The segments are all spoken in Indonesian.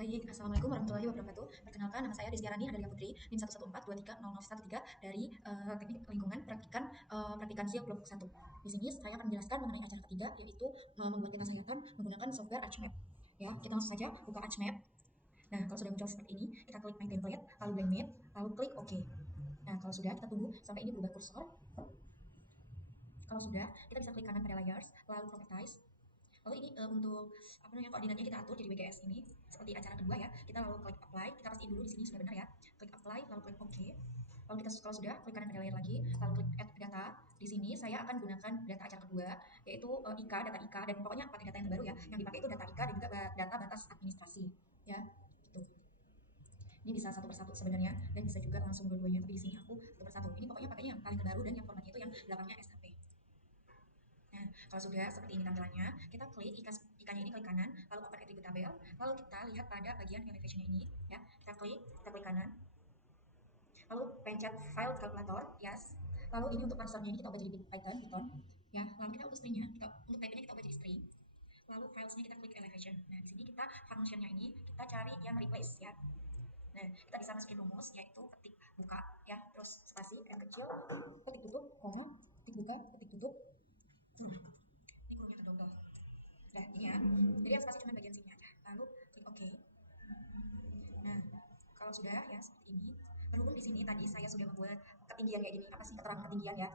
Baik, Assalamualaikum warahmatullahi wabarakatuh. Perkenalkan, nama saya Destiarani Adalia Putri, NIM 114230013 dari Teknik Lingkungan Praktikan SIOP Kelompok 1. Di sini saya akan menjelaskan mengenai acara ketiga, yaitu membuat peta sayatan menggunakan software ArchMap. Ya, kita langsung saja buka ArchMap. Nah, kalau sudah muncul seperti ini, kita klik My Template, lalu Blank Map, lalu klik OK. Nah, kalau sudah, kita tunggu sampai ini berubah kursor. Kalau sudah, kita bisa klik kanan pada Layers, lalu Properties. Lalu ini untuk koordinatnya kita atur jadi WGS ini seperti acara kedua ya. Kita lalu klik apply, kita pastiin dulu di sini sudah benar ya. Klik apply, lalu klik OK. Lalu kita kalau sudah klik kanan pada layer lagi, lalu klik add data. Di sini saya akan gunakan data acara kedua yaitu IK, data IK dan pokoknya pakai data yang terbaru ya. Yang dipakai itu data IK dan juga data batas administrasi ya. Gitu. Ini bisa satu persatu sebenarnya dan bisa juga langsung dua-duanya, tapi di sini aku satu persatu. Ini pokoknya pakainya yang paling terbaru dan yang formatnya itu yang belakangnya SHP. Nah, kalau sudah seperti ini tampilannya, kita klik ikannya ini klik kanan, lalu open attribute tabel, lalu kita lihat pada bagian elevation ini, ya, kita klik kanan, lalu pencet file calculator, yes, lalu ini untuk parsernya ini kita ubah jadi Python, ya, lalu kita untuk stringnya, untuk type-nya kita ubah jadi string, lalu filesnya kita klik elevation. Nah, di sini kita functionnya ini kita cari yang replace, ya. Nah, kita bisa masukin rumus yaitu ketik buka, ya, terus spasi n kecil, ketik tutup, koma, ketik buka, ketik tutup. Ini kurungnya kedobel. Nah, ini ya. Jadi yang spasi cuma bagian sini aja. Lalu klik OK. Nah, kalau sudah ya seperti ini. Berhubung di sini tadi saya sudah membuat ketinggian kayak gini. Apa sih keterangan ketinggian ya?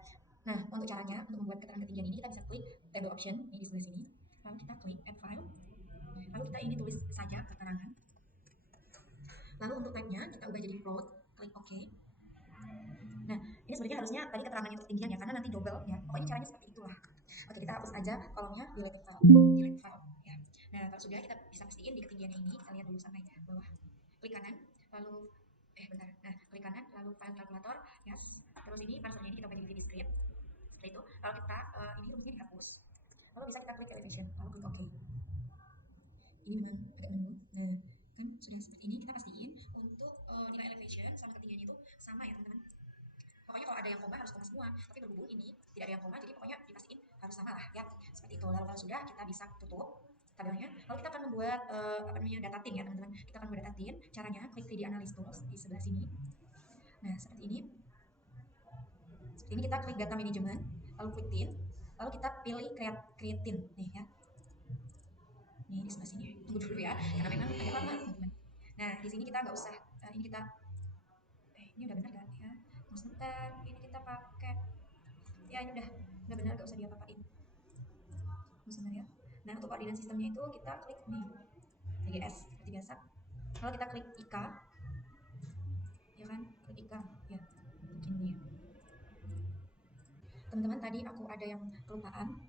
Nah, untuk caranya untuk membuat keterangan ketinggian ini kita bisa klik table option ini di sebelah sini. Lalu kita klik add file. Lalu kita ini tulis saja keterangan. Lalu untuk type-nya kita ubah jadi float. Klik OK. Nah, ini sebenarnya harusnya tadi keterangan itu ketinggian ya, karena nanti double ya. Pokoknya caranya seperti itulah. Oke, kita hapus aja kolomnya delete file. Delete file ya. Nah, kalau sudah kita bisa pastiin di ketinggiannya ini, kita lihat dulu sampai bawah. Klik kanan, lalu bentar. Nah, klik kanan, lalu file calculator, yes. Terus ini parsernya ini kita ubah jadi script. Setelah itu, lalu kita ini rumusnya dihapus. Lalu bisa kita klik elevation, lalu klik OK. Ini memang agak menunggu. Nah, kan sudah seperti ini, kita pastiin untuk nilai elevation sama ketinggiannya itu sama ya, teman-teman. Pokoknya kalau ada yang koma harus koma semua, tapi berhubung ini tidak ada yang koma, jadi pokoknya dipastiin harus sama lah ya, seperti itu. Lalu kalau sudah kita bisa tutup tabelnya, lalu kita akan membuat data tin ya teman-teman. Kita akan membuat data tin, caranya klik 3D Analysis Tools di sebelah sini. Nah, seperti ini kita klik data management, lalu klik tin, lalu kita pilih create tin nih ya. Nih di sebelah sini, tunggu dulu ya, karena memang agak lama teman-teman. Nah, di sini kita nggak usah, ini kita ini udah benar gak ya? Tunggu sebentar, ini kita pakai ya, ini udah benar, gak usah diapa-apain. Tunggu sebentar ya. Nah, untuk koordinat sistemnya itu kita klik nih WGS seperti biasa, lalu kita klik IK ya kan, klik IK ya, begini. Teman-teman, tadi aku ada yang kelupaan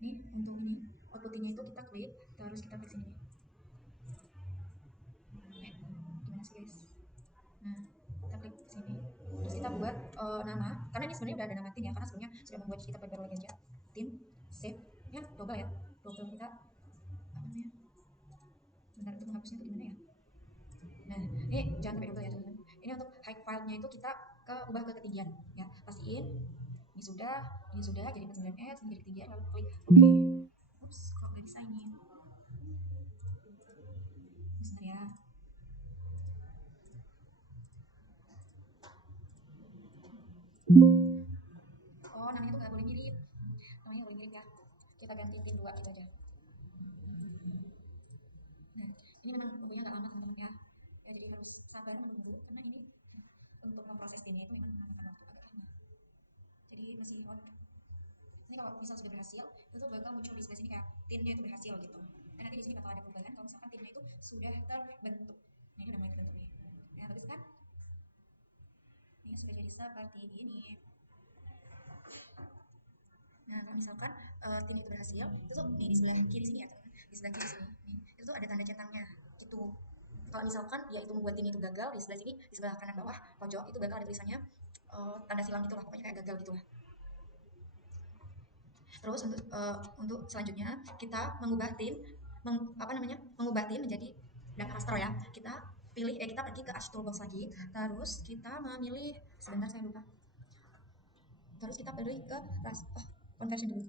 nih. Untuk ini outputnya itu kita klik, terus kita klik sini gimana sih guys. Nah, kita klik sini, terus kita buat nama, karena ini sebenarnya udah ada nama tim ya, karena sebenarnya sudah membuat kita baru lagi aja tim save ya, double kita apa namanya, bentar, untuk menghapusnya itu gimana ya. Nah, ini jangan sampai double ya teman-teman. Ini untuk high filenya itu kita ubah ke ketinggian ya, pastiin ini sudah jadi 49S, ini jadi ketinggian, lalu klik OK. Ups, kok nggak bisa ini, sebentar ya. Oh, namanya tuh nggak boleh mirip, ya. Kita ganti pin 2 gitu aja. Nah, ini memang logonya agak lama teman-teman ya. Ya, jadi harus sabar menunggu, karena ini untuk memproses pinnya itu memang memakan waktu agak lama. Jadi masih hot. Ini kalau misal sudah berhasil, itu bakal muncul di sebelah sini kayak tinnya itu berhasil gitu. Dan nanti di sini bakal ada perubahan kalau misalkan tinnya itu sudah terbentuk. Nah, ini udah mulai terbentuk nih. Nah, bagus kan? Ini sudah jadi seperti ini. Nah, kalau misalkan tim itu berhasil, itu tuh nih di sebelah kiri sini ya teman-teman, di sebelah kiri sini, nih, itu tuh ada tanda centangnya. Itu kalau misalkan dia itu membuat tim itu gagal, di sebelah sini, di sebelah kanan bawah pojok itu bakal ada tulisannya tanda silang gitu lah, pokoknya kayak gagal gitu lah. Terus untuk selanjutnya kita mengubah tim, mengubah tim menjadi data raster ya. Kita kita pergi ke Arch Toolbox lagi, terus kita memilih, sebentar saya lupa. Terus kita pilih ke conversion dulu.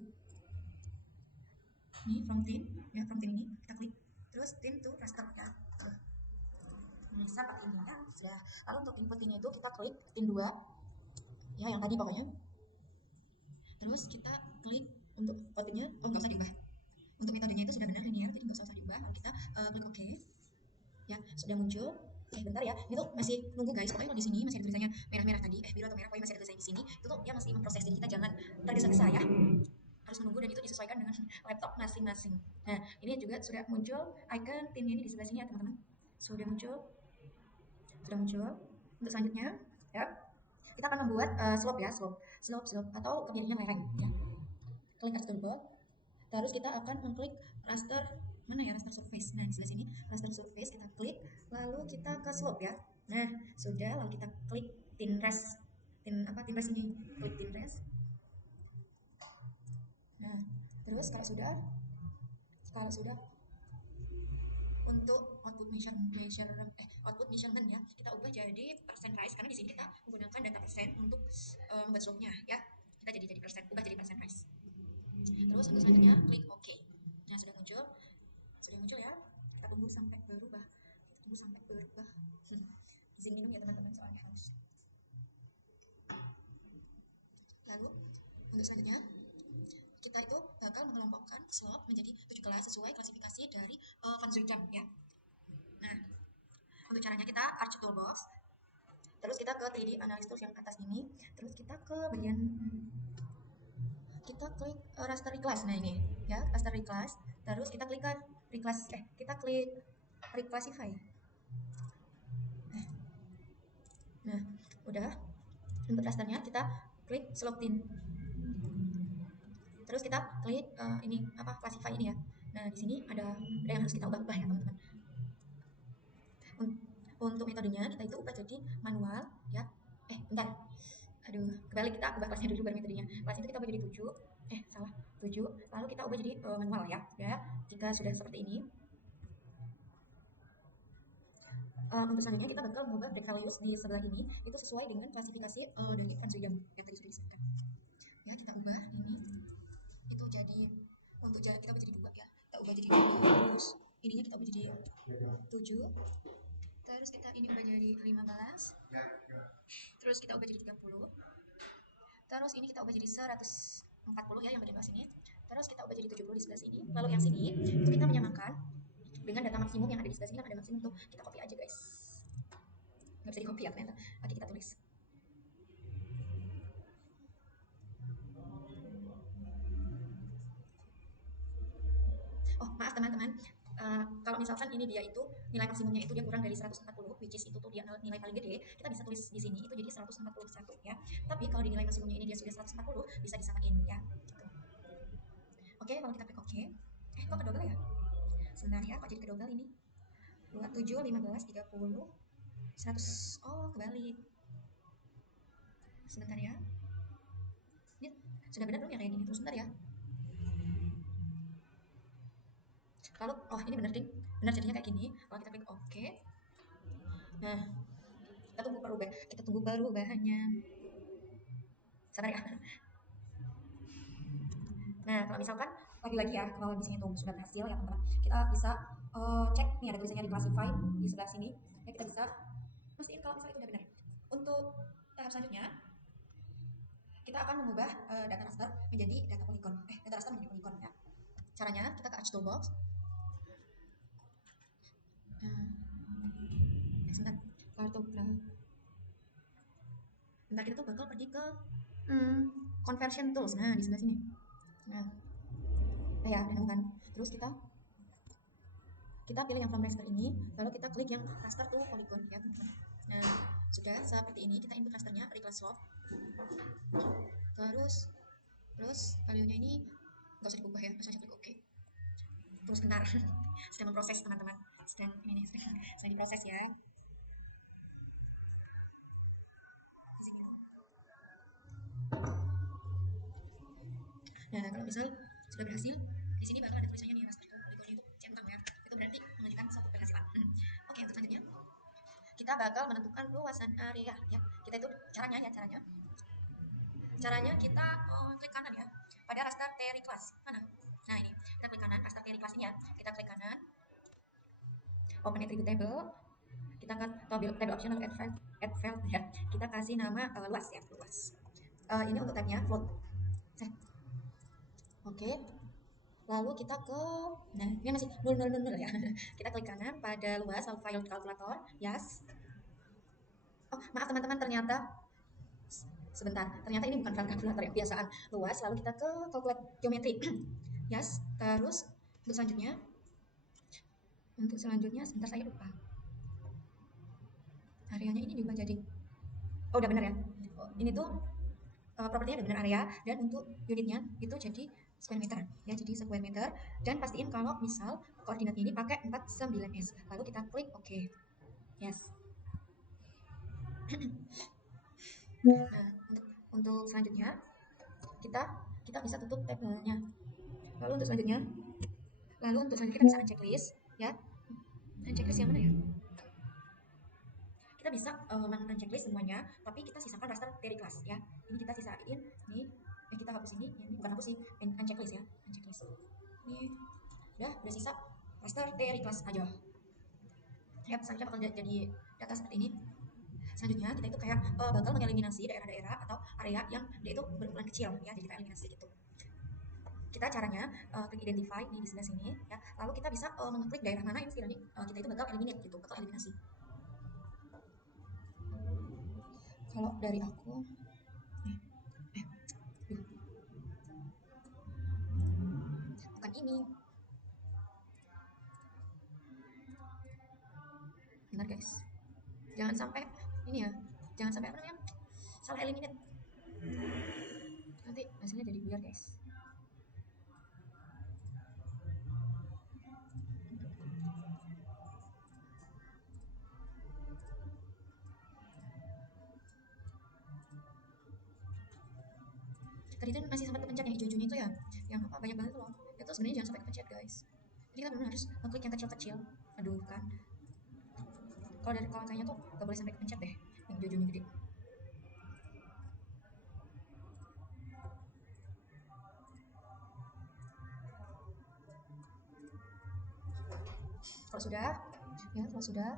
Ini from tin ya, from tin ini kita klik. terus tin to raster ya. Bisa pakai ini ya, sudah. Lalu untuk input tinnya itu kita klik tin 2 ya, yang tadi pokoknya. Terus kita klik untuk outputnya, nggak usah diubah. Untuk metodenya itu sudah benar linear, jadi nggak usah diubah. Lalu kita klik OK ya, sudah muncul. Bentar ya, ini tuh masih nunggu guys. Pokoknya kalau di sini masih ada tulisannya merah-merah tadi, biru atau merah, pokoknya masih ada tulisannya di sini. Itu tuh dia masih memproses, jadi kita jangan tergesa-gesa ya. Harus menunggu dan itu disesuaikan dengan laptop masing-masing. Nah, ini juga sudah muncul icon tinnya ini di sebelah sini ya teman-teman. Sudah muncul. Untuk selanjutnya ya, kita akan membuat slope ya, slope atau kemiringan lereng ya. Klik atas toolbar, terus kita akan mengklik raster, mana ya, raster surface. Nah, di sebelah sini raster surface kita klik, lalu kita ke slope ya. Nah, sudah, lalu kita klik tin rest ini, klik tin rest. Nah, terus kalau sudah untuk output measurement ya, kita ubah jadi persen rise, karena di sini kita menggunakan data persen untuk membuat slope-nya ya. Kita jadi persen, ubah jadi persen rise. Terus untuk selanjutnya klik OK. Nah, sudah muncul ya. Kita tunggu sampai berubah. Izin minum ya teman-teman, soalnya haus. Lalu untuk selanjutnya kita itu bakal mengelompokkan slope menjadi 7 kelas sesuai klasifikasi dari Van Zuydam ya. Nah, untuk caranya kita Arch Toolbox, terus kita ke 3D Analysis Tools yang atas ini, terus kita ke bagian kita klik raster reclass. Nah, ini ya, raster reclass. Terus kita klik reclassify. Nah, udah. Untuk rasternya kita klik slope tin. Terus kita klik ini classify ini ya. Nah, di sini ada yang harus kita ubah ya teman-teman. Untuk metodenya kita itu ubah jadi manual ya. Bentar. Aduh, kebalik, kita ubah kelasnya dulu baru metodenya. Kelas itu kita ubah jadi 7. 7. Lalu kita ubah jadi manual ya. Ya, jika sudah seperti ini. Untuk selanjutnya kita bakal mengubah break values di sebelah ini itu sesuai dengan klasifikasi dari Van Zuydam yang tadi sudah disebutkan. Ya, kita ubah ini itu jadi, untuk kita ubah jadi 2 ya. Kita ubah jadi 2, terus ininya kita ubah jadi 7. Terus kita ini ubah jadi 15. Terus kita ubah jadi 30. Terus ini kita ubah jadi 140 ya yang bagian bawah sini. Terus kita ubah jadi 70 di sebelah sini. Lalu yang sini itu kita menyamakan dengan data maksimum yang ada di sebelah sini, kan ada maksimum tuh. Kita copy aja guys. Nggak bisa di copy ya ternyata. Oke, kita tulis. Oh, maaf teman-teman. Kalau misalkan ini dia itu nilai maksimumnya itu dia kurang dari 140, which is itu tuh dia nilai paling gede, kita bisa tulis di sini itu jadi 141 ya. Tapi kalau di nilai maksimumnya ini dia sudah 140, bisa disamain ya. Gitu. Oke, kalau kita klik OK. Kok kedobel ya? Sebentar ya, kok jadi kedobel ini? 27, 15, 30, 100. Oh, kebalik. Sebentar ya. Ini sudah benar belum ya kayak gini? Terus sebentar ya. Lalu, oh ini benar ding. Benar jadinya kayak gini. Kalau kita klik OK. Nah, kita tunggu perubahannya. Sabar ya. Nah, kalau misalkan lagi-lagi ya, kalau di sini tuh sudah berhasil ya teman-teman, kita bisa cek nih ada tulisannya reclassify di sebelah sini. Ya, kita bisa pastiin kalau misalnya itu udah benar. Untuk tahap selanjutnya, kita akan mengubah data raster menjadi data polygon. Data raster menjadi polygon ya. Caranya kita ke Arch Toolbox. Sebentar, kartograf. Bentar, kita tuh bakal pergi ke conversion tools. Nah, di sebelah sini. Nah, ya, menemukan. Terus kita pilih yang from raster ini, lalu kita klik yang raster to polygon ya teman-teman. Nah, sudah seperti ini. Kita input rasternya reclass slope. Terus value-nya ini nggak usah diubah ya, langsung aja klik OK. Terus bentar, sedang memproses teman-teman, sedang diproses ya. Nah, kalau misal sudah berhasil, di sini bakal ada tulisannya nih raster to polygon itu centang ya. Itu berarti menunjukkan suatu keberhasilan. Oke, untuk selanjutnya kita bakal menentukan luasan area ya. Kita itu caranya kita klik kanan ya pada raster T reclass. Mana? Nah, ini kita klik kanan raster T reclass ini ya. Kita klik kanan. open attribute table, kita kan table option lalu add field ya, kita kasih nama luas ya, luas. Ini untuk tabnya float. Oke, lalu kita ke, nah ini masih 0000 ya. Kita klik kanan pada luas lalu file calculator, yes. Oh maaf teman-teman, ternyata sebentar, ternyata ini bukan file kalkulator yang biasaan, luas lalu kita ke calculate geometry. Yes, terus untuk selanjutnya sebentar, saya lupa areanya ini diubah jadi, oh udah benar ya. Oh, ini tuh propertinya udah benar area, dan untuk unitnya itu jadi square meter ya, jadi square meter, dan pastiin kalau misal koordinatnya ini pakai 49s, lalu kita klik OK. Yes. Nah, untuk selanjutnya kita kita bisa tutup tabelnya. Lalu untuk selanjutnya kita bisa unchecklist ya. Unchecklist yang mana ya? Kita bisa unchecklist semuanya, tapi kita sisakan raster theory class ya. Ini kita sisain nih. Kita hapus ini bukan hapus sih, unchecklist ya, unchecklist. Ini udah sisa raster theory class aja. Ya, selanjutnya bakal jadi data seperti ini. Selanjutnya kita itu kayak bakal mengeliminasi daerah-daerah atau area yang dia itu berukuran kecil ya, jadi kita eliminasi gitu. Kita caranya klik identify di sebelah sini ya, lalu kita bisa mengeklik daerah mana yang sekiranya kita itu bakal eliminate gitu, bakal eliminasi. Kalau dari aku bukan ini, benar guys, jangan sampai ini ya, jangan sampai apa namanya, salah eliminate, nanti hasilnya jadi buyar guys. Tadi kan masih sempat kepencet yang hijau-hijaunya itu ya, yang apa banyak banget loh, itu sebenarnya jangan sampai kepencet guys. Jadi kita benar harus ngeklik yang kecil-kecil. Aduh kan, kalau dari kawan kayaknya tuh gak boleh sampai kepencet deh yang hijau-hijaunya gede. Kalau sudah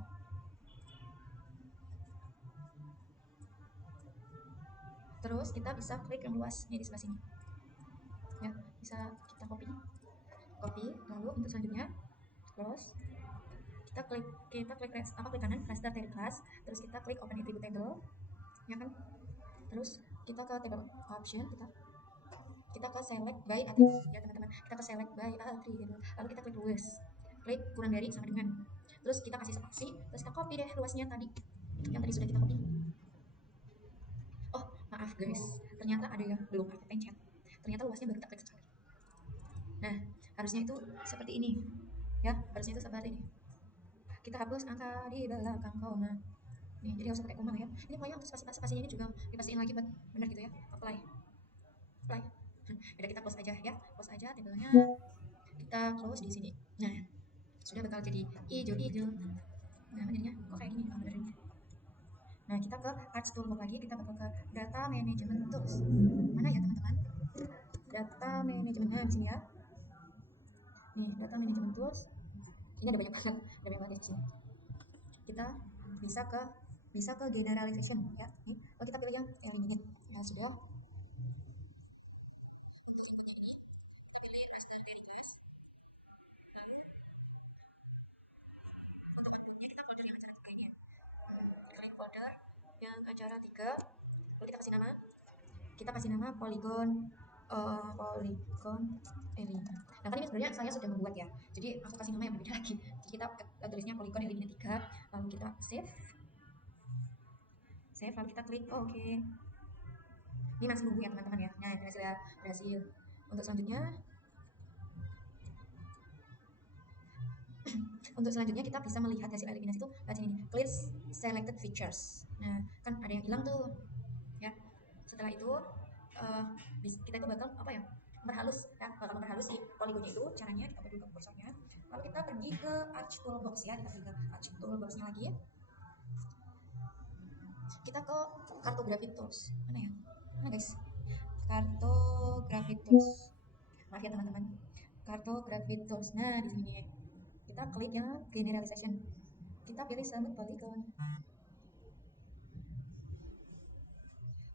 terus kita bisa klik yang luas nih di sebelah sini ya, bisa kita copy lalu untuk selanjutnya close, kita klik klik kanan raster table class, terus kita klik open attribute table ya kan, terus kita ke table option, kita ke select by attribute ya teman-teman, kita ke select by attribute, lalu kita klik luas, klik kurang dari sama dengan, terus kita kasih spasi, terus kita copy deh luasnya tadi yang tadi sudah kita copy. Oh maaf guys, ternyata ada yang belum aku pencet, ternyata luasnya baru kita klik sekali. Nah harusnya itu seperti ini ya, harusnya itu seperti ini. Kita hapus angka di belakang koma nih, jadi harus pakai koma ya. Ini pokoknya untuk spasinya ini juga dipastiin lagi buat benar gitu ya. Apply udah, kita close aja ya, close aja tabelnya, kita close di sini. Nah sudah bakal jadi hijau-hijau. Nah jadinya kok kayak gini kalau benerin. Nah kita ke Arts Toolbox lagi, kita bakal ke Data Management Tools. Mana ya teman-teman? Data Management, nah di sini ya. Nih Data Management Tools. Ini ada banyak banget di sini. Kita bisa ke generalization ya. Nih, kalau kita pilih yang eliminate. Nah sudah. Pilih raster dari class. Kita folder yang acara 3 nya. Klik folder yang acara 3. Lalu kita kasih nama polygon elimina. Nah kan ini sebenarnya saya sudah membuat ya, jadi aku kasih nama yang berbeda lagi. Jadi kita tulisnya polygon elimina 3, lalu kita save, lalu kita klik OK. Ini masih nunggu ya teman-teman ya. Nah ini sudah berhasil. Untuk selanjutnya kita bisa melihat hasil eliminasi itu lewat sini nih, clear selected features. Nah kan ada yang hilang tuh ya. Setelah itu kita itu bakal apa ya, memperhalus si poligonnya itu. Caranya kita dulu ke kursornya, lalu kita pergi ke Arch Toolbox ya, kita pergi ke Arch Toolboxnya lagi, kita ke Cartography Tools. Mana guys, Cartography Tools, maaf ya teman-teman, Cartography Tools. Nah di sini kita klik yang generalization. kita pilih smooth polygon.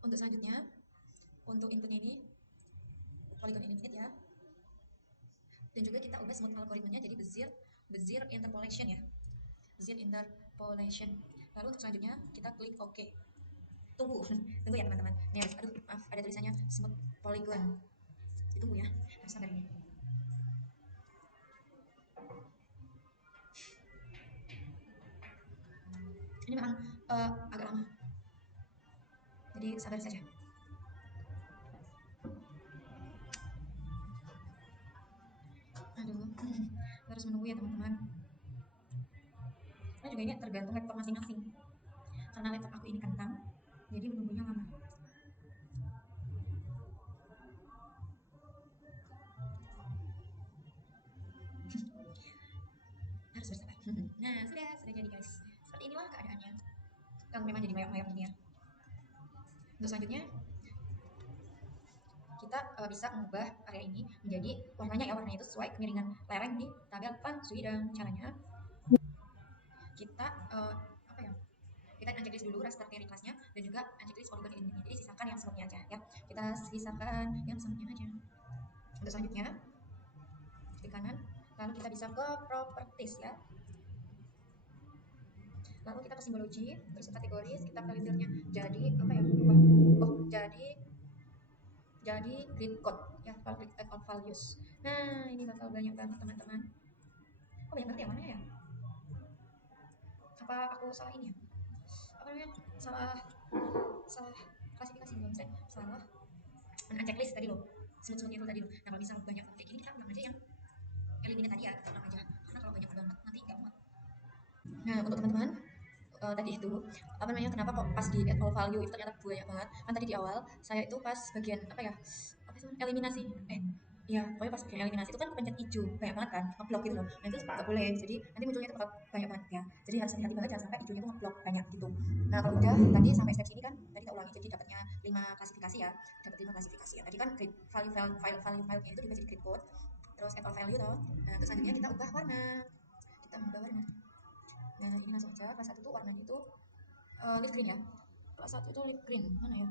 Untuk selanjutnya, untuk inputnya ini polygon infinite ya, dan juga kita ubah smooth algoritmenya jadi Bezier interpolation ya, Bezier interpolation. Lalu untuk selanjutnya kita klik OK. Tunggu tunggu ya teman-teman, nih aduh maaf ada tulisannya smooth polygon, ditunggu ya, harus sabar ini. Ini memang agak lama, jadi sabar saja. Aduh harus menunggu ya teman-teman. Nah juga ini tergantung laptop masing-masing, karena laptop aku ini kentang jadi menunggunya lama. Harus bersabar. Nah sudah jadi guys, seperti inilah keadaannya kan, memang jadi layar-layar gini ya. Untuk selanjutnya kita bisa mengubah area ini menjadi warnanya ya, warnanya itu sesuai kemiringan lereng di tabel Feng dan caranya kita apa ya, kita unchecklist dulu raster query class-nya dan juga unchecklist polygon ini, jadi sisakan yang smooth-nya aja ya, kita sisakan yang smooth-nya aja. Untuk selanjutnya klik kanan, lalu kita bisa ke properties ya, lalu kita ke simbologi, terus kategoris, kita filternya jadi apa ya, oh jadi grid code ya, public type of values. Nah ini bakal banyak banget teman-teman. Oh banyak banget ya, mana ya, apa aku salah ini ya, apa namanya, salah salah klasifikasi belum, saya salah checklist tadi loh, smooth-smoothnya itu tadi loh. Nah kalau misal banyak kayak gini kita ulang aja yang eliminate tadi ya, kita ulang aja, karena kalau banyak banget nanti nggak muat. Nah untuk teman-teman tadi itu apa namanya, kenapa kok pas di add all value itu ternyata banyak banget, kan tadi di awal saya itu pas bagian apa ya, apa itu eliminasi, ya pokoknya pas bagian eliminasi itu kan kepencet hijau banyak banget kan, ngeblok gitu loh. Nah itu nggak boleh, jadi nanti munculnya itu bakal banyak banget ya, jadi harus hati-hati banget jangan sampai hijaunya itu ngeblok banyak gitu. Nah kalau udah tadi sampai step sini kan, tadi kita ulangi jadi dapatnya 5 klasifikasi ya, dapat 5 klasifikasi ya, tadi kan filenya itu juga jadi grid code, terus add all value toh. Nah terus selanjutnya kita ubah warna, kita ubah warna. Nah ini langsung aja, kelas 1 tuh warnanya itu lip green ya, kelas 1 itu lip green, mana ya,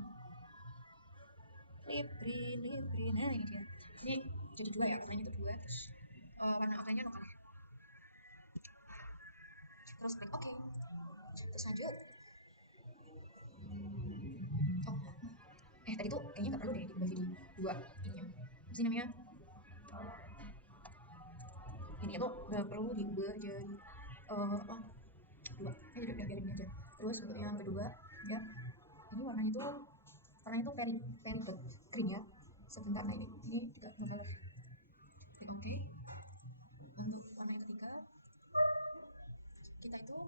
lip green, nah ini dia, ini jadi 2 ya, outline itu 2, terus warna outline-nya no color, terus klik OK, terus lanjut. Oh tadi tuh kayaknya nggak perlu deh dibagi di 2 ininya, apa sih namanya, ini tuh nggak perlu diubah jadi apa, 2, jadi udah biarin aja. Terus untuk yang kedua ya, ini warnanya tuh very green ya, sebentar, nah ini juga no color, klik OK. Untuk warna yang ketiga kita itu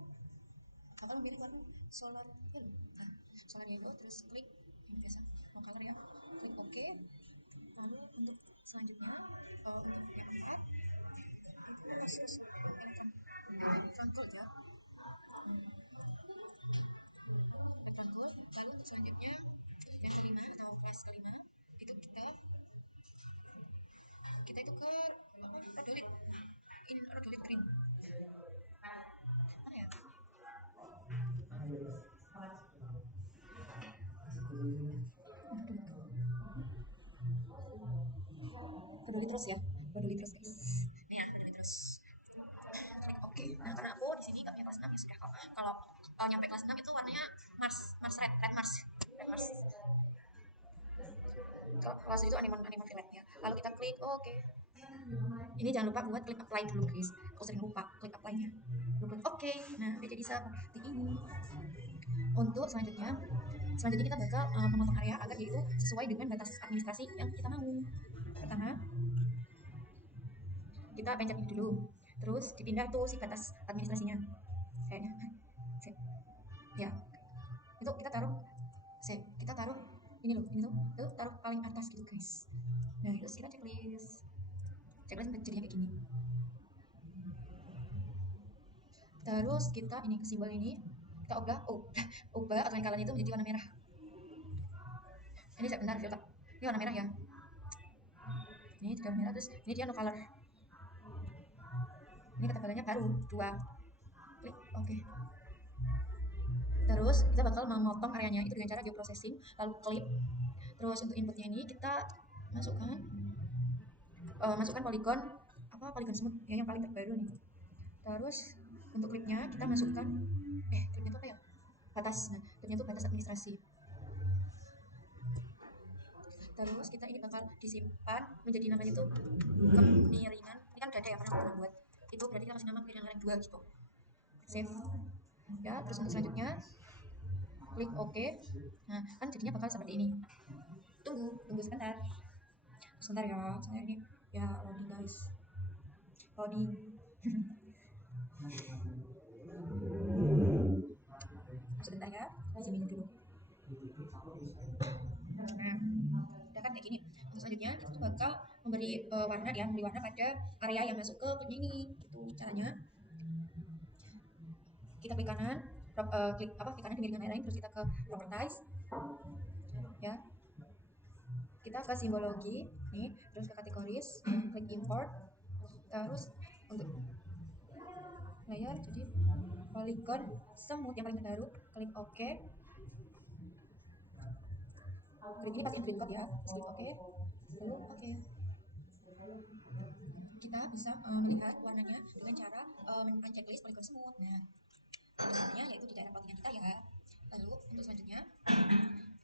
bakal memilih warna solar yellow. Nah solar yellow, terus klik yang biasa no color ya, klik OK. Lalu untuk selanjutnya untuk yang keempat itu kasus elektron front ya, elektron gold. Lalu untuk selanjutnya yang kelima atau kelas kelima itu kita itu ke apa, rhodolite, in rhodolite green, mana ya, rhodolite terus ya, rhodolite terus guys, nih ya rhodolite terus, klik OK. Nah karena aku di sini nggak punya kelas 6 ya sudah, kalau nyampe kelas 6 itu warnanya Mars red Mars, kelas itu anemon violet ya. Lalu kita klik OK. Ini jangan lupa buat klik apply dulu guys, aku sering lupa klik apply-nya, klik OK. Nah udah jadi seperti ini. Untuk selanjutnya kita bakal memotong area agar yaitu sesuai dengan batas administrasi yang kita mau. Pertama kita pencet ini dulu, terus dipindah tuh si batas administrasinya kayaknya, ya itu kita taruh ini tuh taruh paling atas gitu guys. Nah terus kita checklist jadinya kayak gini. Terus kita ini ke simbol ini kita ubah atau lingkaran itu menjadi warna merah. Ini sebentar filter, ini warna merah ya, ini juga merah, terus ini dia no color, ini ketebalannya baru 2. klik oke. Terus kita bakal memotong areanya itu dengan cara geoprocessing, lalu clip. Terus untuk inputnya ini kita masukkan poligon poligon smooth ya yang paling terbaru nih. Terus untuk klipnya kita masukkan klipnya itu apa ya, batas. Nah, klipnya itu batas administrasi. Terus kita ini bakal disimpan menjadi namanya itu kemiringan. Ini kan udah ada ya karena aku pernah buat. Itu berarti kita kasih nama kemiringan ring 2 gitu. Save. Ya, terus untuk selanjutnya klik OK. Nah, kan jadinya bakal seperti ini. Tunggu sebentar. Sebentar ya, saya ini ya loading guys. Loading. Sebentar ya, saya sini dulu. Nah, udah kan kayak gini. Untuk selanjutnya kita tuh bakal memberi warna ya, memberi warna pada area yang masuk ke klipnya ini. Gitu caranya. Kita klik kanan, klik kanan kemiringan lain, terus kita ke properties. Ya. Kita ke simbologi nih, terus ke kategoris, klik import. Terus untuk layer jadi polygon semut yang paling terbaru, klik OK. Klik ini pasti include code ya, klik OK, lalu OK. Kita bisa melihat warnanya dengan cara menekan checklist polygon semut. Nah, warnanya yaitu di daerah plottingan kita ya. Lalu untuk selanjutnya,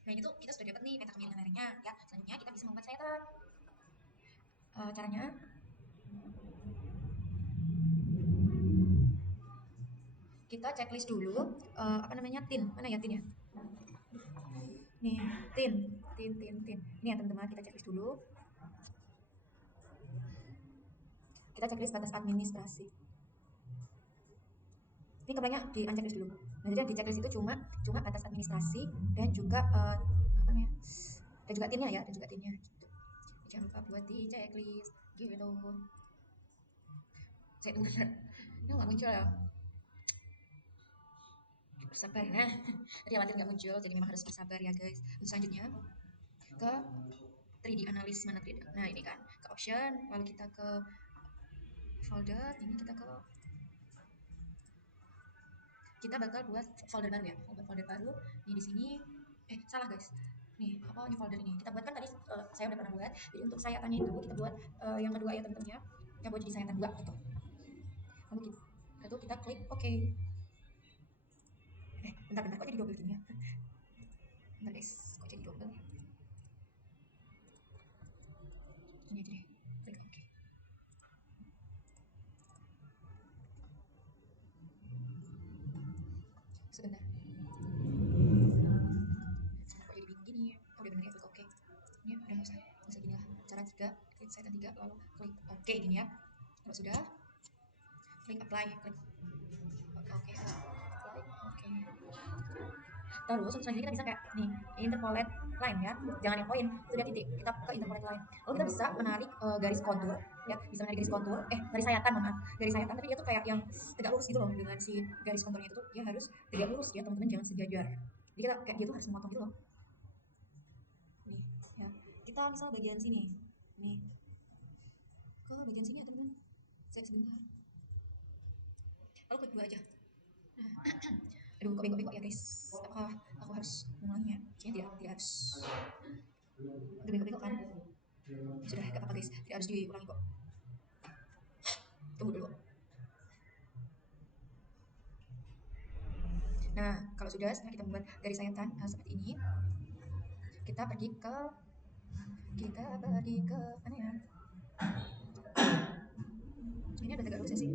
nah ini tuh kita sudah dapat nih peta kemiringan layarnya ya. Selanjutnya kita bisa membuat sayatan. Caranya kita checklist dulu tin, mana ya tin ya, nih tin. Ini ya teman-teman, kita checklist dulu. Kita checklist batas administrasi. Ini kebanyak di unchecklist dulu. Nah, jadi yang di checklist itu cuma batas administrasi dan juga dan juga tinnya ya, gitu. Jangan lupa buat di checklist gitu. Saya tunggu bentar. Ini nggak muncul ya. Bersabar ya. Tadi alatir nggak muncul, jadi memang harus bersabar ya guys. Untuk selanjutnya ke 3D analysis mana 3D. Nah, ini kan ke option, lalu kita ke folder, ini kita bakal buat folder baru ya, folder baru. Nih di sini salah guys. Nih, ini folder ini. Kita buat kan tadi saya udah pernah buat. Jadi untuk sayatannya itu kita buat yang kedua ya teman-teman ya. Kita buat jadi sayatan 2 gitu. Lalu kita klik OK. Bentar kok jadi double gini ya. Bentar guys, kok jadi double. Ini aja deh. Klik OK. Sebentar. Kok jadi bingung gini? Udah bener ya, klik OK. Ini udah nggak usah gini lah. Cara 3, klik sayatan 3 lalu klik OK gini ya. Kalau sudah, klik apply, klik OK, apply, OK. Terus selanjutnya kita bisa kayak nih interpolate line ya, jangan yang poin, sudah titik, kita ke interpolate line. Lalu kita bisa menarik garis kontur ya, bisa menarik garis kontur, garis sayatan, maaf, garis sayatan, tapi dia tuh kayak yang tegak lurus gitu loh. Dengan si garis konturnya itu tuh dia harus tegak lurus ya teman-teman, jangan sejajar. Jadi kita kayak dia tuh harus memotong gitu loh. Nih ya, kita misal bagian sini nih, ke bagian sini ya teman-teman, saya sebentar, lalu klik 2 aja. Aduh, kok bengkok-bengkok ya guys, apakah aku harus mengulanginya? Kayaknya tidak harus. Udah bengkok-bengkok kan? Sudah, gak apa-apa guys, tidak harus diulangi kok. Tunggu dulu. Nah, kalau sudah, setelah kita membuat garis sayatan seperti ini, kita pergi ke mana ya? Ini udah tegak lurus ya sih,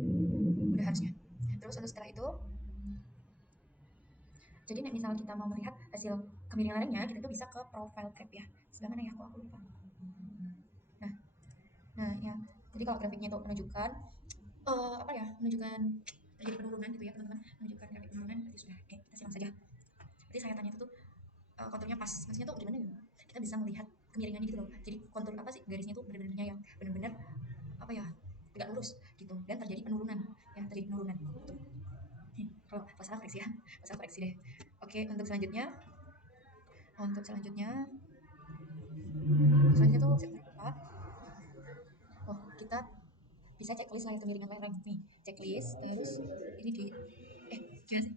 udah harusnya. Terus untuk setelah itu, jadi misal kita mau melihat hasil kemiringan layarnya, kita tuh bisa ke profile graph ya. Sebelah mana ya? Aku lupa. Nah ya, jadi kalau grafiknya itu menunjukkan menunjukkan terjadi penurunan gitu ya teman-teman, menunjukkan grafik penurunan, berarti sudah oke, kita silang saja. Berarti sayatannya itu tuh konturnya pas, maksudnya tuh gimana ya, kita bisa melihat kemiringannya gitu loh. Jadi kontur garisnya tuh benar-benarnya yang benar-benar tegak lurus gitu, dan terjadi penurunan gitu. Kalau salah koreksi ya, salah koreksi deh. Oke, untuk selanjutnya tuh sebentar, kita bisa checklist layar kemiringan layar nih, checklist, terus ini di gimana sih?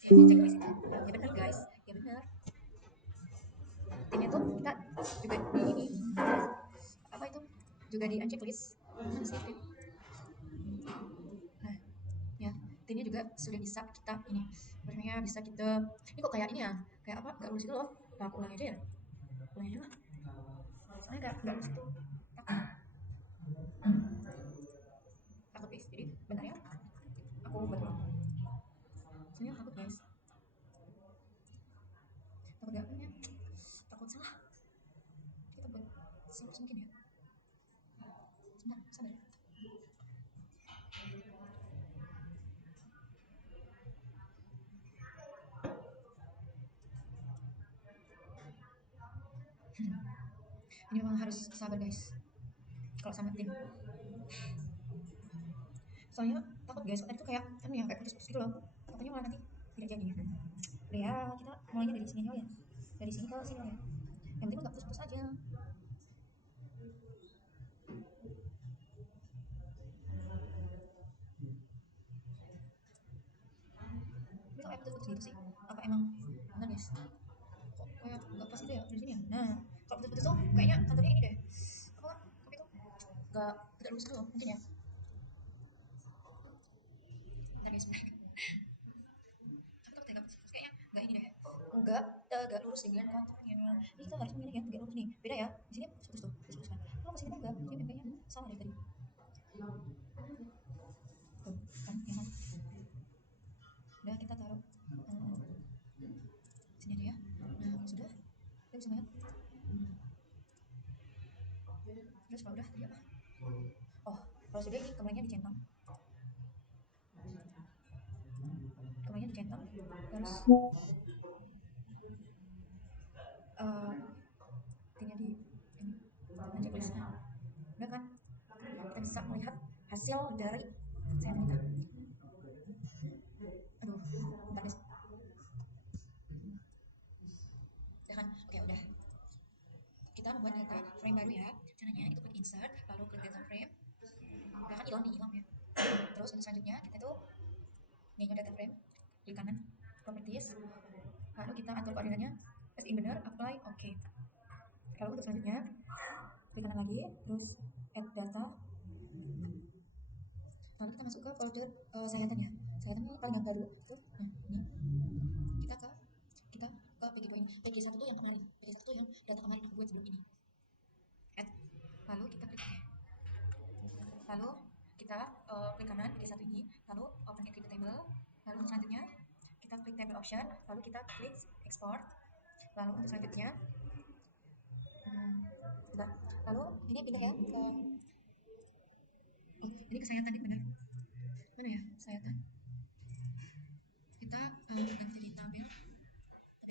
Ya, di checklist itu. Ya benar guys, ya benar. Timnya tuh kita juga di ini apa itu juga di unchecklist. Mana sih tim? Nah, ya timnya juga sudah bisa kita ini, maksudnya bisa kita ini kok kayak ini ya, kayak apa nggak lulus itu loh. Nah, aku ulang aja ya, ulang aja lah. Soalnya nggak lulus tuh, takut guys. Jadi bentar ya, aku buat ulang. Soalnya takut guys, takut gak punya, takut salah. Kita buat simpel mungkin ya. Sebentar, sabar. Ini memang harus sabar guys kalau sama tim. Soalnya takut guys, tadi tuh kayak kan yang kayak putus-putus gitu loh. Pokoknya malah nanti tidak jadi. Udah ya, kita mulainya dari sini aja ya. Dari sini ke sini ya. Yang penting nggak putus-putus aja. Ini kok kayak putus-putus gitu sih? Apa emang benar guys? Kok kayak nggak pas itu ya dari sini ya? Nah, kalau putus-putus tuh kayaknya kantornya ini deh. Apa? Tapi tuh nggak tidak lurus gitu loh mungkin ya. Bentar guys, bentar. Aku takut ya nggak putus-putus kayaknya nggak ini deh. Nggak lurus dengan kantornya. Ini kita harus memilih kan, nggak lurus nih. Beda ya. Di sini putus tuh, putus kan. Kalau kesini tuh enggak. Jadi kayaknya salah deh tadi. Tuh, kan, ya kan. Udah kita taruh sini aja ya. Nah, kalau sudah, kita bisa lihat. Terus kalau udah tadi apa? Oh, kalau sudah ini kembalinya dicentang. Kembalinya dicentang. Terus uh, tinggal di ini aja tulisnya. Udah kan? Kita bisa melihat hasil dari saya kita. Aduh, bentar guys. Udah kan? Oke, udah. Kita membuat data frame baru ya. Caranya itu klik insert, lalu klik data frame. Udah kan hilang nih, hilang ya. Terus untuk selanjutnya kita tuh new data frame, klik kanan, properties, lalu kita atur koordinatnya, as in benar, apply, oke. Okay. Lalu untuk selanjutnya klik kanan lagi, terus add data, lalu kita masuk ke folder sayatan ya. Sayatan ini paling yang baru tuh. Nah, ini kita ke PG point. PG1 tuh yang kemarin, PG1 tuh yang data kemarin aku buat sebelum ini. Add, lalu kita klik OK. Lalu kita klik kanan PG1 ini, lalu open edit table, lalu untuk selanjutnya kita klik table option, lalu kita klik export, lalu untuk selanjutnya lalu ini pindah ya ke ini ke sayatan, ini benar mana ya sayatan, kita ganti jadi tabel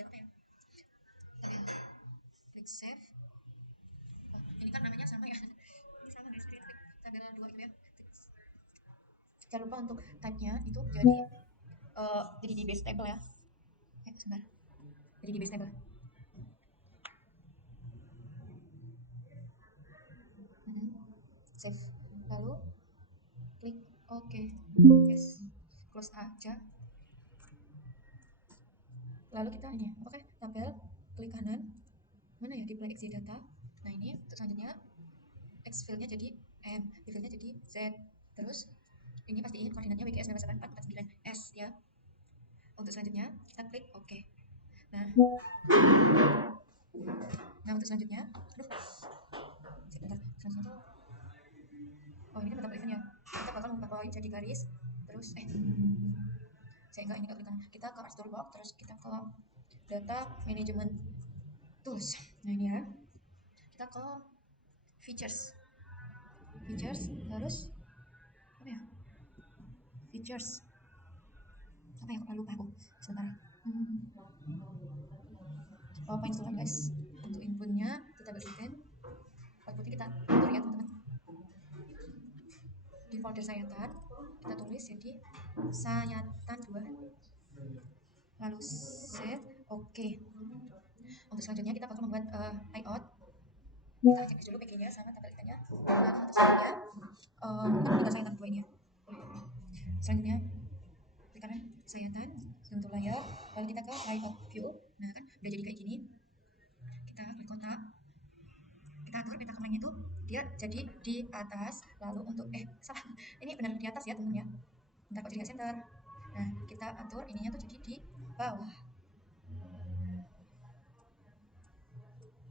apa ya, tabel klik save. Ini kan namanya sama ya, ini sama dari klik tabel 2 itu ya. Jangan lupa untuk type-nya itu jadi di base table ya. Sebentar, jadi di base table. Save, lalu klik OK, yes, close aja. Lalu kita ini oke, tabel, klik kanan, mana ya, display XY data. Nah ini untuk selanjutnya X fieldnya jadi M, Y fieldnya jadi Z. Terus ini pastiin koordinatnya WGS 97449S ya. Untuk selanjutnya kita klik OK. Nah untuk selanjutnya, sebentar, selanjutnya tuh, oh ini kan data event ya. Kita bakal membawain jadi garis, terus saya enggak, ini enggak klik, kita ke Art Toolbox, terus kita ke data management tools. Nah ini ya, kita ke features, terus apa ya, features apa ya, kok lupa aku, sebentar. Oh, pensilan guys. Untuk inputnya kita berikan, outputnya kita atur ya teman-teman. Di folder sayatan kita tulis jadi sayatan 2, lalu save, oke. Untuk selanjutnya kita bakal membuat layout. Kita cek dulu PG-nya sama tabel ikannya. Lalu untuk selanjutnya ini tinggal sayatan 2 ini ya. Selanjutnya klik kanan sayatan zoom to layar, lalu kita ke high of view. Nah kan udah jadi kayak gini, kita klik kotak, kita atur peta kemanya itu dia jadi di atas, lalu untuk salah, ini benar di atas ya temen ya, bentar kok jadi nggak center. Nah kita atur ininya tuh jadi di bawah.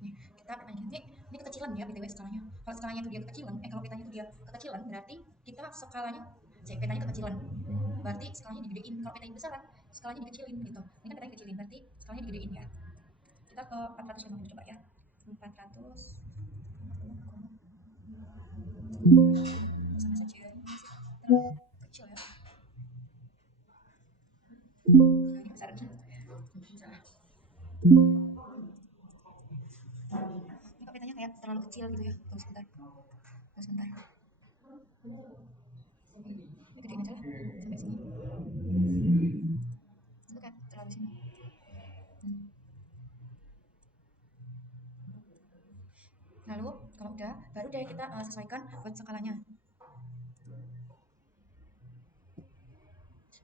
Nih kita perpanjang, ini kekecilan ya btw skalanya. Kalau skalanya itu dia kekecilan, kalau petanya itu dia kekecilan, berarti kita skalanya petanya kekecilan, berarti skalanya digedein. Kalau petanya besaran, skalanya dikecilin gitu. Ini kan petanya dikecilin, berarti skalanya digedein ya. Kita ke 450 coba ya, 450 sama saja, ini masih terlalu kecil ya. Ini besar nih, salah. Ini kok petanya kayak terlalu kecil gitu ya. Tunggu sebentar, tunggu sebentar. Ini gedein aja lah sampai sini. Itu kan terlalu sini. Lalu kalau udah, baru deh kita sesuaikan buat skalanya.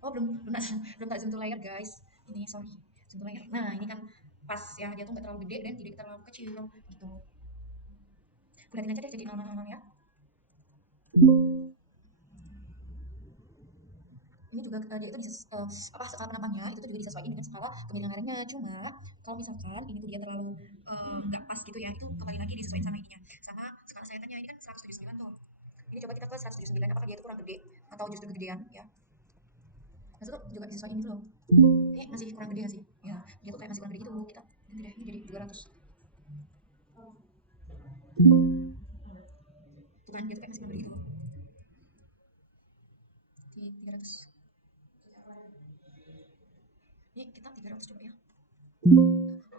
Oh belum belum tak zoom to layer guys. Ini sorry, zoom to layer. Nah ini kan pas ya, dia tuh nggak terlalu gede dan tidak terlalu kecil gitu. Lihatin aja deh jadi normal-normal ya. Ini juga dia itu skala penampangnya itu juga disesuaikan dengan skala kemiringan layarnya. Cuma kalau misalkan ini tuh dia terlalu nggak pas gitu ya, itu kembali lagi disesuaikan sama ininya, sama skala sayatannya. Ini kan 179 tuh. Ini coba kita ke 179, apakah dia itu kurang gede atau justru kegedean ya. Nah itu juga disesuaikan gitu loh. Ini masih kurang gede gak sih? Ya, dia tuh kayak masih kurang gede gitu. Kita ganti deh, ini jadi 200. Tuh kan, dia tuh kayak masih kurang gede gitu. Di 300. Ini kita 300 coba ya.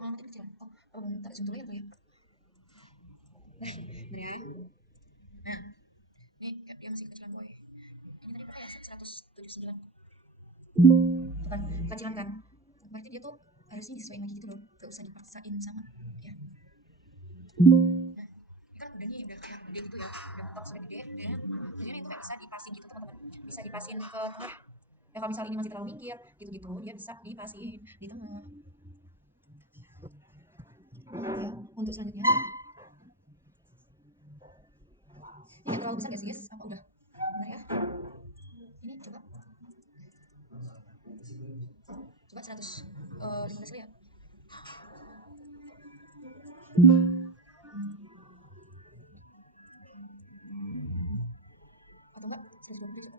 Oh, nanti kecil. Oh, tak zoom dulu ya tuh ya. Bentar ya. Nah, ini dia masih kecilan boy. Ini tadi berapa ya? 179. Tuh kan, kecilan kan. Berarti dia tuh harusnya disesuaikan lagi gitu loh. Gak usah dipaksain sama ya. Nah, ini kan udah nih, udah kayak gede gitu ya. Udah mentok, sudah gede. Dan ini itu kayak bisa dipasin gitu teman-teman. Bisa dipasin ke tengah. Ya kalau misal ini masih terlalu minggir, gitu-gitu, dia bisa dipasin di tengah. Ya, untuk selanjutnya, ini terlalu besar gak sih guys? Apa udah? Benar ya. Ini coba 115 kali ya. Atau enggak 120 coba.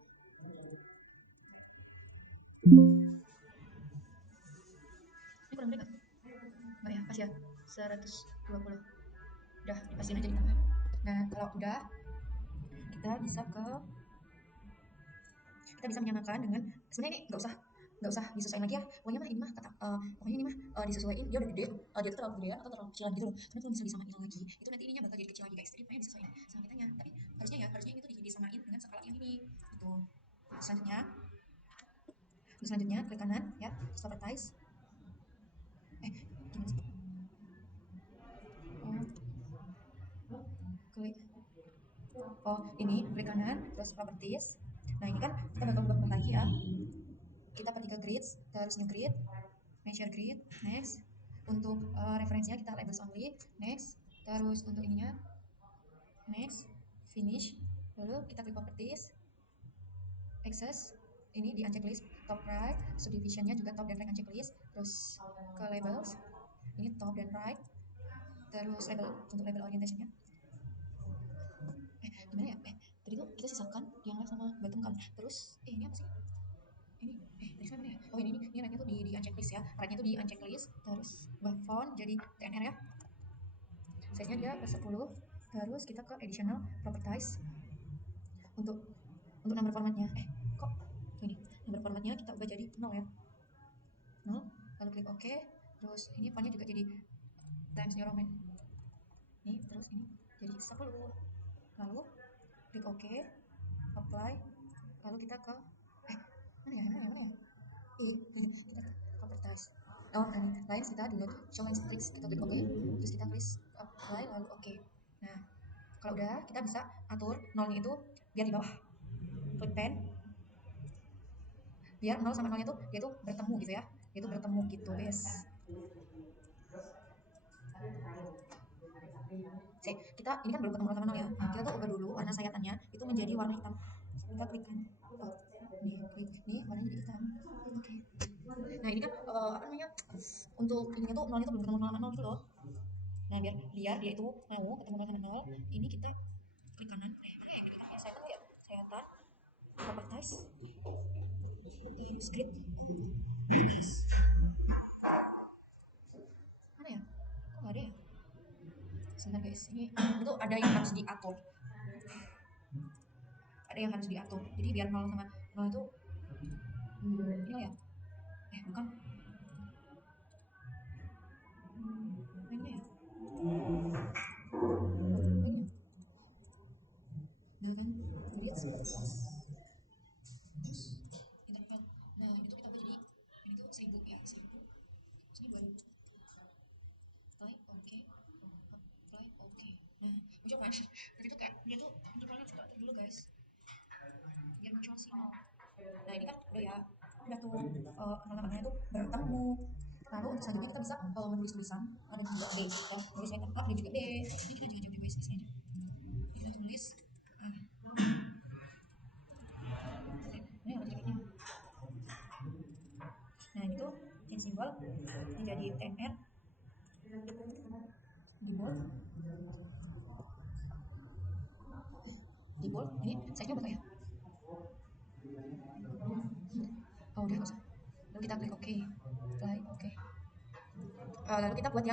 Ini kurang gede nggak? Nggak ya, pas ya. 120. Udah, dipasin aja di tengah. Nah, kalau udah, kita bisa menyamakan dengan, sebenarnya ini nggak usah disesuaikan lagi ya. Pokoknya mah ini mah pokoknya ini mah disesuaikan. Dia udah gede, dia tuh terlalu gedean atau terlalu kecilan gitu loh. Karena kalau misalnya disamain lagi, itu nanti ininya bakal jadi kecil lagi guys. Jadi makanya disesuaikan sama kitanya. Tapi harusnya ini tuh disamain dengan skala yang ini gitu. Selanjutnya klik kanan ya, properties. Gimana sih? Klik, ini klik kanan terus properties. Nah ini kan kita bakal ubah lagi ya. Kita pergi ke grids, terus new grid, measure grid, next. Untuk referensinya kita labels only, next. Terus untuk ininya, next, finish. Lalu kita klik properties, access. Ini di uncheck list, top right, subdivisionnya juga top dan right uncheck list. Terus ke labels, ini top dan right. Terus label, untuk label orientationnya. Gimana ya? Tadi tuh kita sisakan yang left sama bottom kan. Terus ini apa sih? Ini tadi mana ya? Oh ini right-nya tuh di uncheck list ya. Right-nya tuh di uncheck list. Terus font jadi TNR ya. Size-nya dia plus 10. Terus kita ke additional properties. Untuk number formatnya. Kok ini number formatnya kita ubah jadi 0 ya. 0. Lalu klik OK. Terus ini fontnya juga jadi Times New Roman. Nih, terus ini jadi 10. Lalu klik OK, apply. Lalu kita ke mana ya? Kita properties. Oh, lain kita dulu tuh cuma klik, kita klik OK, terus kita klik apply lalu OK. Nah, kalau udah kita bisa atur nolnya itu biar di bawah. Klik pen. biar 0 sama 0 nya tuh dia tuh bertemu gitu ya, dia tuh bertemu gitu guys. Oke, kita ini kan belum ketemu 0 sama 0 ya, kita tuh ubah dulu warna sayatannya itu menjadi warna hitam. Kita klik kan, oh, nih klik nih warnanya jadi hitam. Oke, nah ini kan apa namanya, untuk ininya tuh 0 nya tuh belum ketemu 0 sama 0 gitu loh. Nah biar biar dia itu mau ketemu 0 sama 0, ini kita klik kanan, mana yang klik kanan ya, sayatan ya, sayatan properties script, mana ya, kok nggak ada ya, sebentar guys, ini itu ada yang harus diatur, ada yang harus diatur, jadi biar 0 sama 0 itu ini ya, bukan ini ya, ini nah kan grid seperti terus interval, nah itu kita ubah jadi ini tuh 1000 ya, 1000 sini 2000, apply oke, apply oke, nah muncul kan jadi tuh kayak dia tuh intervalnya suka atur dulu guys biar muncul sinyal. Nah ini kan udah ya, udah tuh halamannya tuh bertemu. Lalu untuk selanjutnya kita bisa menulis tulisan, ada juga B ya, tulisnya A dan juga B. Ini kita jangan jauh guys, di sini aja. Ini kita tulis ini harus ini. Nah itu change simbol menjadi TMR di bold, di bold. Ini size-nya berapa ya? Oh udah nggak usah. Lalu kita klik OK, apply OK. Lalu kita buat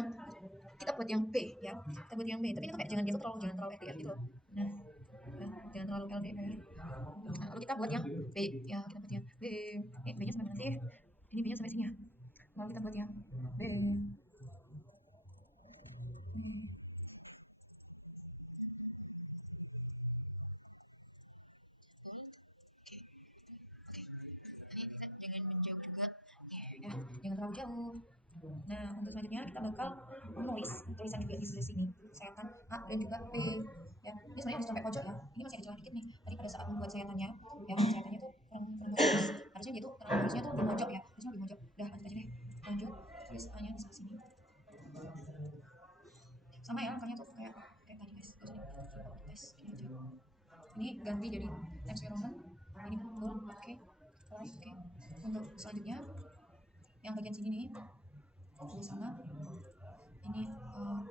yang B ya, kita buat yang B. Tapi itu kayak jangan gitu, jangan terlalu LDR gitu loh. Nah, jangan terlalu LDR. Nah, lalu kita buat yang B ya, kita buat yang B. Ini B-nya sampai mana sih? Ini B-nya sampai sini ya. Lalu kita buat yang B. Jangan menjauh juga ya, jangan terlalu jauh. Nah untuk selanjutnya kita bakal menulis tulisan juga di sebelah sini, sayatan A dan juga B ya. Ini sebenarnya harus sampai pojok ya, ini masih ada celah dikit nih tadi pada saat membuat sayatannya ya, sayatannya tuh kurang bagus, harusnya dia tuh harusnya tuh di pojok ya, harusnya di pojok. Udah lanjut aja deh, lanjut tulis A nya di sebelah sini sama ya, angkanya tuh kayak tadi guys, terus ini tes ini aja, ini ganti jadi text environment, ini bold oke, like oke. Untuk selanjutnya yang bagian sini nih sama ini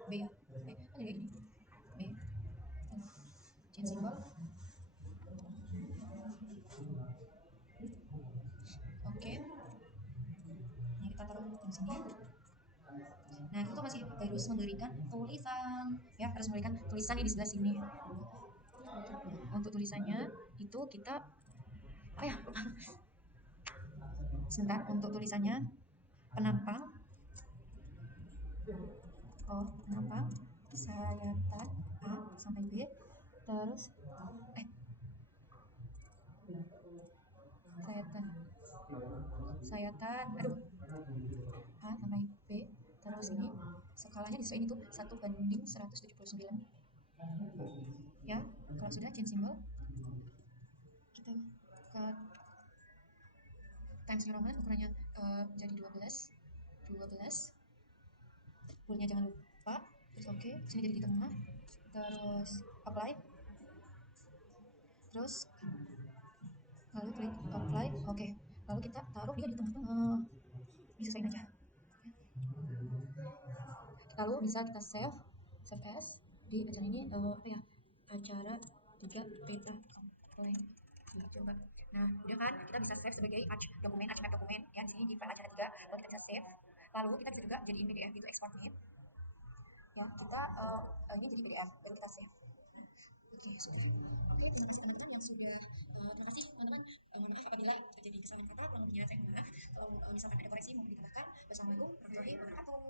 B ya, kan jadi ini B, change symbol oke. Nah kita taruh di sini. Nah itu masih harus memberikan tulisan ya, harus memberikan tulisan di sebelah sini. Untuk tulisannya itu kita apa ya, sebentar, untuk tulisannya penampang, penampang sayatan A sampai B, terus sayatan sayatan aduh A sampai B, terus ini skalanya di ini tuh 1:179 ya. Kalau sudah change symbol kita ke times New Roman, ukurannya jadi 12 poolnya jangan lupa, terus oke, sini jadi di tengah, terus apply, terus lalu klik apply oke. Lalu kita taruh dia di tengah-tengah, disesuaikan aja. Lalu bisa kita save as di acara ini apa ya, acara 3 peta apply coba. Nah udah kan, kita bisa save sebagai dokumen, archive dokumen ya, di sini di file acara 3. Lalu kita bisa save, lalu kita bisa juga jadiin PDF gitu, exportnya ya. Kita ini jadi PDF baru kita save. Oke, sudah. Oke, terima kasih teman-teman yang sudah terima kasih teman-teman. Mohon maaf apabila terjadi kesalahan kata, kurang lebihnya saya mohon maaf. Kalau misalkan ada koreksi mohon ditambahkan. Wassalamualaikum warahmatullahi wabarakatuh.